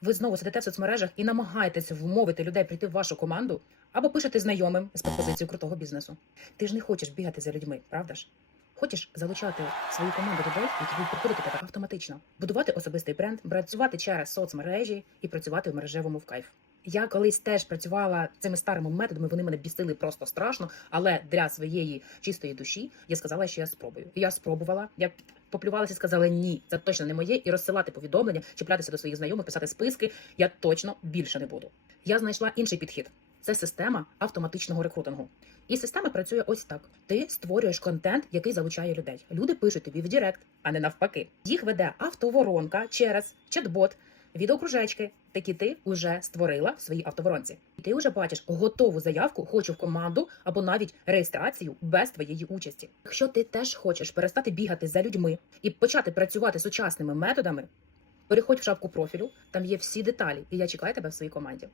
Ви знову сидите в соцмережах і намагаєтеся вмовити людей прийти в вашу команду або пишете знайомим з пропозицією крутого бізнесу. Ти ж не хочеш бігати за людьми, правда ж? Хочеш залучати свою команду людей, які будуть приходити тебе автоматично, будувати особистий бренд, працювати через соцмережі і працювати в мережевому в кайф. Я колись теж працювала цими старими методами. Вони мене бісили просто страшно, але для своєї чистої душі я сказала, що я спробую. Я спробувала. Я поплювалася сказала ні, це точно не моє. І розсилати повідомлення, чіплятися до своїх знайомих, писати списки. Я точно більше не буду. Я знайшла інший підхід. Це система автоматичного рекрутингу. І система працює ось так: ти створюєш контент, який залучає людей. Люди пишуть тобі в Директ, а не навпаки. Їх веде автоворонка через чат-бот, відеокружечки. Такі ти вже створила в своїй автоворонці. І ти вже бачиш готову заявку, хочу в команду або навіть реєстрацію без твоєї участі. Якщо ти теж хочеш перестати бігати за людьми і почати працювати сучасними методами, переходь в шапку профілю, там є всі деталі, і я чекаю тебе в своїй команді.